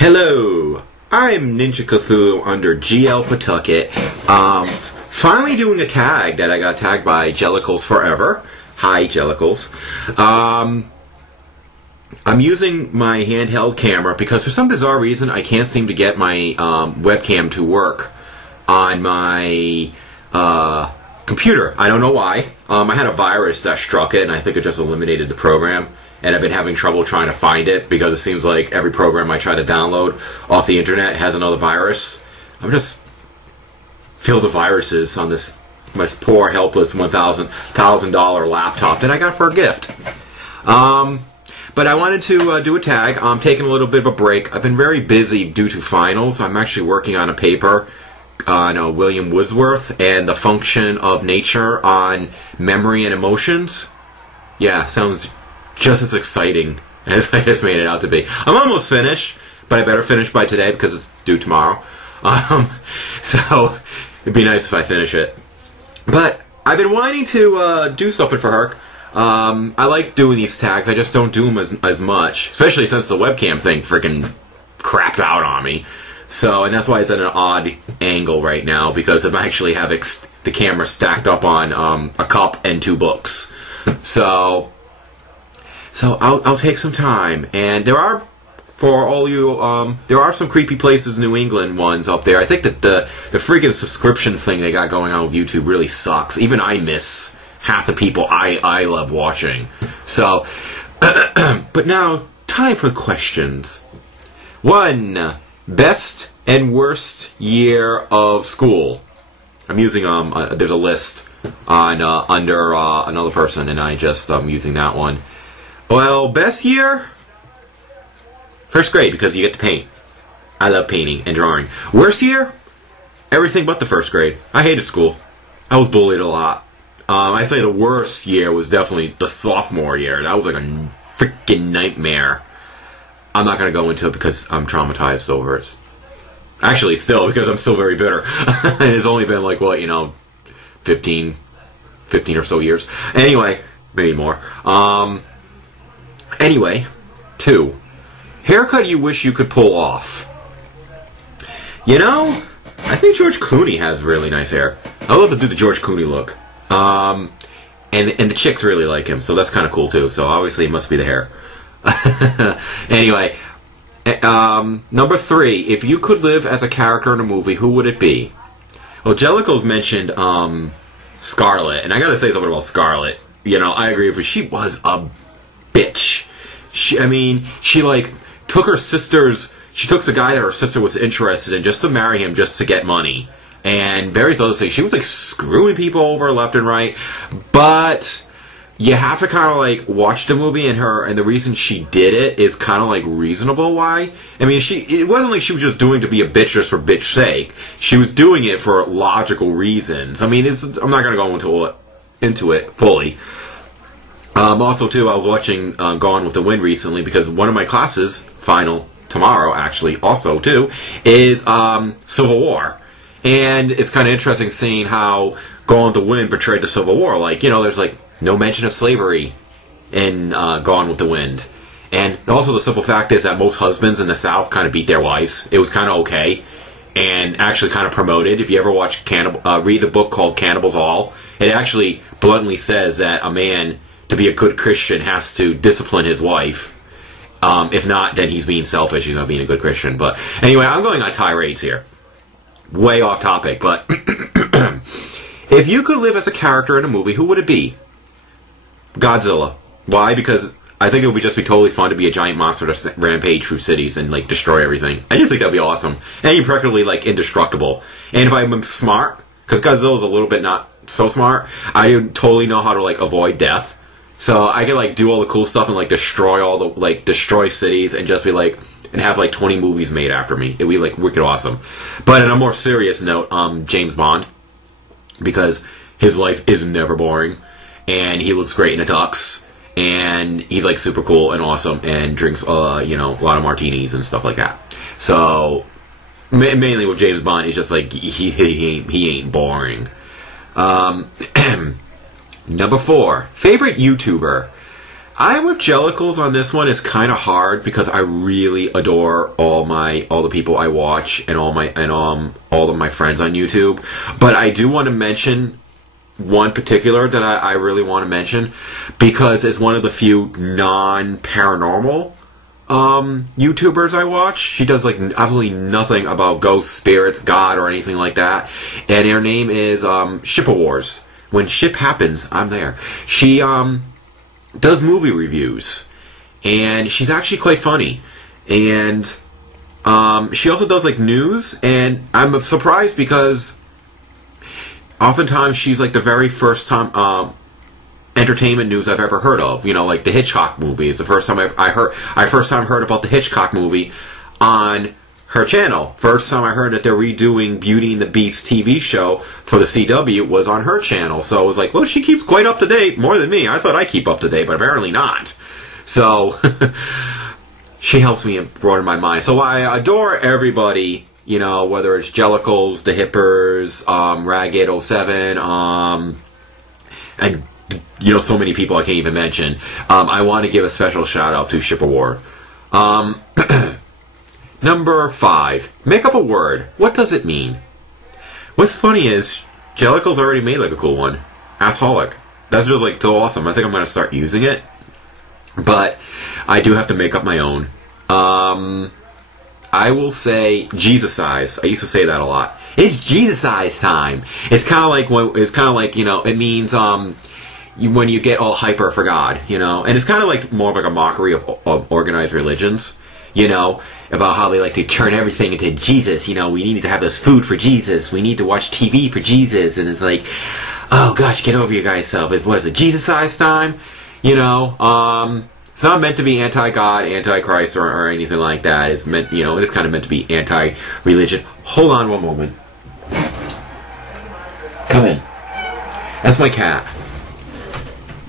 Hello, I'm Ninja Cthulhu under GL Pawtucket. Finally doing a tag that I got tagged by JelliclesForever. Hi, Jellicles. I'm using my handheld camera because for some bizarre reason I can't seem to get my webcam to work on my computer. I don't know why. I had a virus that struck it and I think it just eliminated the program. And I've been having trouble trying to find it because it seems like every program I try to download off the internet has another virus. I'm just filled with viruses on this my poor, helpless $1,000 laptop that I got for a gift. But I wanted to do a tag. I'm taking a little bit of a break. I've been very busy due to finals. I'm actually working on a paper on William Wordsworth and the function of nature on memory and emotions. Yeah, sounds just as exciting as I just made it out to be. I'm almost finished, but I better finish by today because it's due tomorrow. So it'd be nice if I finish it. But I've been wanting to do something for her. I like doing these tags. I just don't do them as much, especially since the webcam thing freaking crapped out on me. So, and that's why it's at an odd angle right now, because I actually have the camera stacked up on a cup and 2 books. So I'll take some time, and there are, for all you, there are some creepy places, New England ones up there. I think that the freaking subscription thing they got going on with YouTube really sucks. Even I miss half the people I love watching. So, but now, time for questions. 1. Best and worst year of school. I'm using, there's a list on, under, another person, and I just, using that one. Well, best year? First grade, because you get to paint. I love painting and drawing. Worst year? Everything but the first grade. I hated school. I was bullied a lot. I'd say the worst year was definitely the sophomore year. That was like a freaking nightmare. I'm not going to go into it because I'm traumatized over it. Actually, still, because I'm still very bitter. It's only been like, what, 15 or so years. Anyway, maybe more. Anyway, 2. Haircut you wish you could pull off. I think George Clooney has really nice hair. I love to do the George Clooney look. And the chicks really like him, so that's kind of cool too. So obviously it must be the hair. Anyway, number 3. If you could live as a character in a movie, who would it be? Well, Jellicles mentioned Scarlett, and I gotta say something about Scarlett. I agree with her. She was a bitch. She took her sister's... She took the guy that her sister was interested in just to marry him, just to get money. And various other things. She was, screwing people over left and right. But you have to kind of, watch the movie, and the reason she did it is kind of, reasonable why. I mean, it wasn't like she was just doing it to be a bitch just for bitch's sake. She was doing it for logical reasons. I mean, I'm not going to go into it fully. Also, too, I was watching Gone with the Wind recently because one of my classes, final tomorrow, actually, also, too, is Civil War. And it's kind of interesting seeing how Gone with the Wind portrayed the Civil War. There's, no mention of slavery in Gone with the Wind. And also the simple fact is that most husbands in the South kind of beat their wives. It was kind of okay. And actually kind of promoted. If you ever watch read the book called Cannibals All, it actually bluntly says that a man, to be a good Christian, has to discipline his wife. If not, then he's being selfish. He's not being a good Christian. But anyway, I'm going on tirades here. Way off topic, but if you could live as a character in a movie, who would it be? Godzilla. Why? Because I think it would just be totally fun to be a giant monster to rampage through cities and destroy everything. I just think that'd be awesome. And you're practically indestructible. And if I'm smart, because Godzilla's a little bit not so smart, I totally know how to avoid death. So I could do all the cool stuff and destroy all the destroy cities and just be and have 20 movies made after me. It'd be wicked awesome. But on a more serious note, James Bond, because his life is never boring, and he looks great in a tux, and he's super cool and awesome, and drinks a lot of martinis and stuff like that. So mainly with James Bond, he's just he ain't boring. Number 4, favorite YouTuber. I'm with Jellicles on this one. It's kind of hard because I really adore all the people I watch and all of my friends on YouTube. But I do want to mention one particular that I really want to mention because it's one of the few non-paranormal YouTubers I watch. She does like absolutely nothing about ghosts, spirits, God, or anything like that. And her name is Ship Wars. When ship happens, I'm there. She does movie reviews, and she's actually quite funny. And she also does like news, and I'm surprised because oftentimes she's like the very first time entertainment news I've ever heard of. You know, like the Hitchcock movie is the first time I first time heard about the Hitchcock movie on her channel. First time I heard that they're redoing Beauty and the Beast TV show for the CW was on her channel. So I was like, well, she keeps quite up to date, more than me. I thought I keep up to date, but apparently not. So she helps me broaden my mind. So I adore everybody, you know, whether it's Jellicles, The Hippers, Rag807, and you know, so many people I can't even mention. I want to give a special shout out to Ship War. Number 5. Make up a word. What does it mean? What's funny is, Jellicles already made like a cool one. Assholic. That's just like so awesome. I think I'm going to start using it. But I do have to make up my own. I will say Jesus-eyes. I used to say that a lot. It's Jesus-eyes time. It's kind of like you know, it means when you get all hyper for God, you know. And it's kind of like more of like a mockery of organized religions. You know, about how they like to turn everything into Jesus. You know, we need to have this food for Jesus. We need to watch TV for Jesus. And it's like, oh gosh, get over your guys' self. What is it, Jesus-eyes time? You know, it's not meant to be anti-God, anti-Christ, or anything like that. It's meant, you know, it is kind of meant to be anti-religion. Hold on one moment. Come in. That's my cat.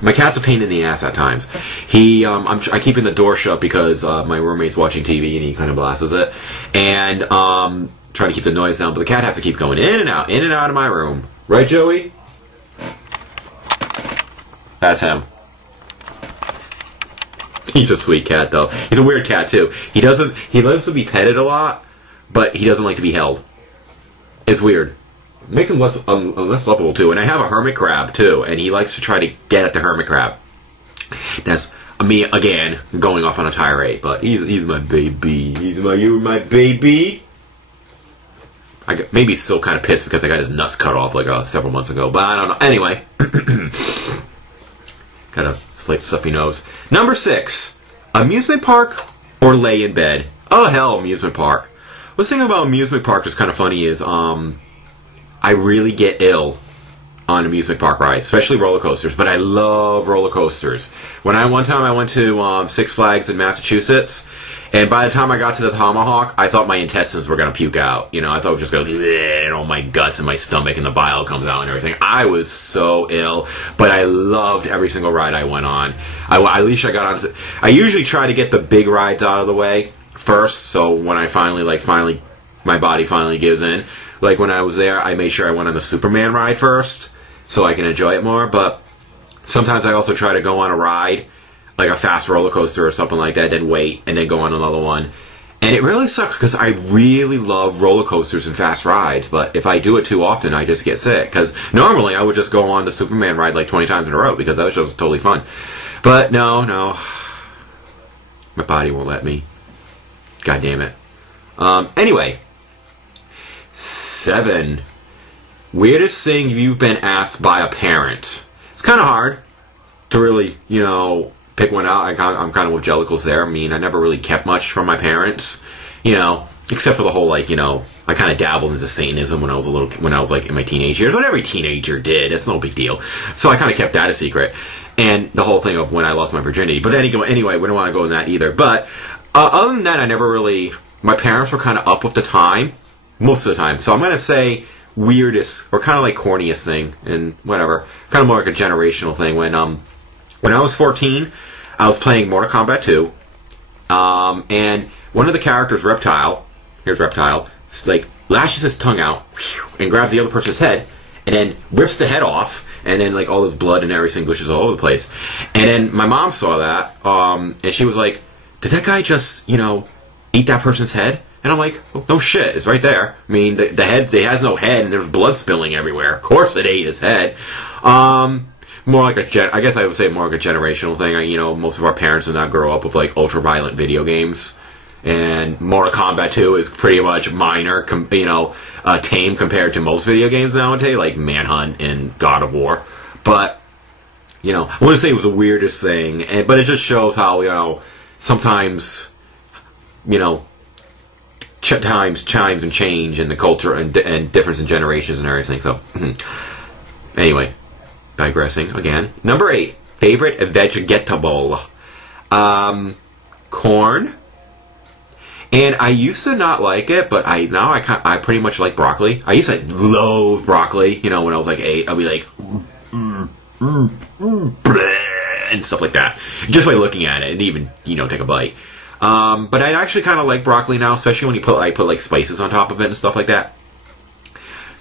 My cat's a pain in the ass at times. I'm keeping the door shut because my roommate's watching TV and he kind of blasts it, and trying to keep the noise down. But the cat has to keep going in and out of my room. Right, Joey? That's him. He's a sweet cat, though. He's a weird cat too. He loves to be petted a lot, but he doesn't like to be held. It's weird. It makes him less lovable too. And I have a hermit crab too, and he likes to try to get at the hermit crab. That's me again going off on a tirade, but he's my baby. You're my baby. Maybe he's still kind of pissed because I got his nuts cut off like several months ago, but I don't know. Anyway, kind of slight stuffy nose. Number 6, amusement park or lay in bed. Oh hell, amusement park. What's the thing about amusement park that's kind of funny is I really get ill on amusement park rides, especially roller coasters, but I love roller coasters. One time I went to Six Flags in Massachusetts, and by the time I got to the Tomahawk, I thought my intestines were going to puke out. You know, I thought it was just going to, and all my guts and my stomach and the bile comes out and everything. I was so ill, but I loved every single ride I went on. At least I got on. I usually try to get the big rides out of the way first, so when I finally my body finally gives in. Like when I was there, I made sure I went on the Superman ride first, so I can enjoy it more. But sometimes I also try to go on a ride, like a fast roller coaster or something like that, then wait, and then go on another one. And it really sucks because I really love roller coasters and fast rides, but if I do it too often, I just get sick. Because normally I would just go on the Superman ride like 20 times in a row because that was just totally fun. But no. My body won't let me. God damn it. Anyway. 7. Weirdest thing you've been asked by a parent. It's kind of hard to really, you know, pick one out. I'm kind of with Jellicles there. I mean, I never really kept much from my parents, you know, except for the whole, like, you know, I kind of dabbled into Satanism when I was like in my teenage years. What every teenager did. It's no big deal. So I kind of kept that a secret. And the whole thing of when I lost my virginity. But anyway, we don't want to go in that either. But other than that, I never really. My parents were kind of up with the time. Most of the time. So I'm going to say weirdest, or kind of like corniest thing, and whatever. Kind of more like a generational thing. When I was 14, I was playing Mortal Kombat 2. And one of the characters, Reptile, here's Reptile, like lashes his tongue out, and grabs the other person's head, and then rips the head off, and then like all this blood and everything gushes all over the place. And then my mom saw that, and she was like, "Did that guy just, eat that person's head?" And I'm like, oh, "No shit, it's right there. I mean, the head, it has no head, and there's blood spilling everywhere. Of course, it ate his head." More like I guess I would say more like a generational thing. Most of our parents did not grow up with like ultra-violent video games, and Mortal Kombat 2 is pretty much minor, tame compared to most video games nowadays, like Manhunt and God of War. But I wouldn't say it was the weirdest thing, but it just shows how sometimes times and change in the culture and difference in generations and everything. So anyway. Digressing again. Number 8, favorite vegetable. Corn. And I used to not like it, but now I pretty much like broccoli. I used to loathe broccoli. When I was like 8, I'd be like, and stuff like that, just by looking at it and even take a bite. But I actually kind of like broccoli now, especially when I put like spices on top of it and stuff like that.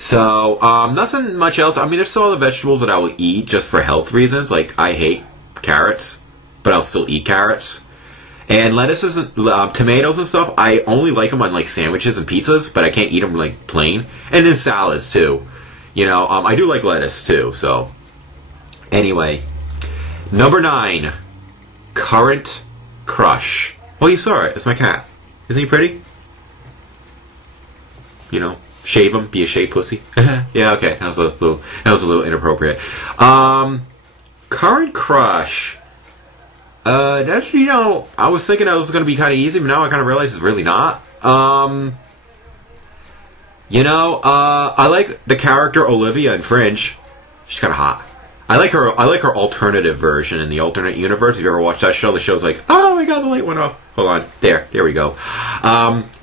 So, nothing much else. I mean, there's some other vegetables that I will eat just for health reasons. Like, I hate carrots, but I'll still eat carrots. And lettuces and tomatoes and stuff, I only like them on, like, sandwiches and pizzas, but I can't eat them, like, plain. And then salads, too. I do like lettuce, too, so. Anyway. Number 9. Current crush. Well, you saw it. It's my cat. Isn't he pretty? Shave him, be a shaved pussy. Yeah, okay, that was a little inappropriate. Current crush. That's I was thinking that was going to be kind of easy, but now I kind of realize it's really not. I like the character Olivia in Fringe. She's kind of hot. I like her alternative version in the alternate universe. If you ever watched that show, the show's like, oh my god, the light went off. Hold on, there we go.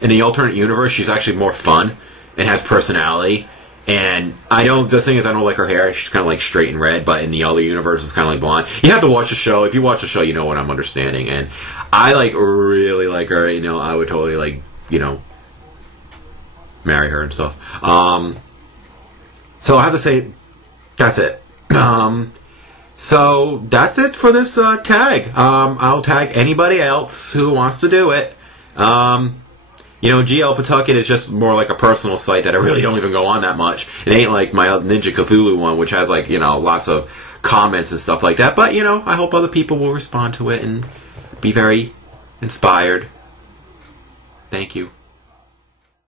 In the alternate universe, she's actually more fun and has personality. And the thing is, I don't like her hair. She's kind of like straight and red, but in the other universe, it's kind of like blonde. You have to watch the show. If you watch the show, you know what I'm understanding. And I really like her. I would totally marry her and stuff. So I have to say, that's it. So that's it for this tag. I'll tag anybody else who wants to do it. GL Pawtucket is just more like a personal site that I really don't even go on that much. It ain't like my Ninja Cthulhu one, which has lots of comments and stuff like that. But, I hope other people will respond to it and be very inspired. Thank you.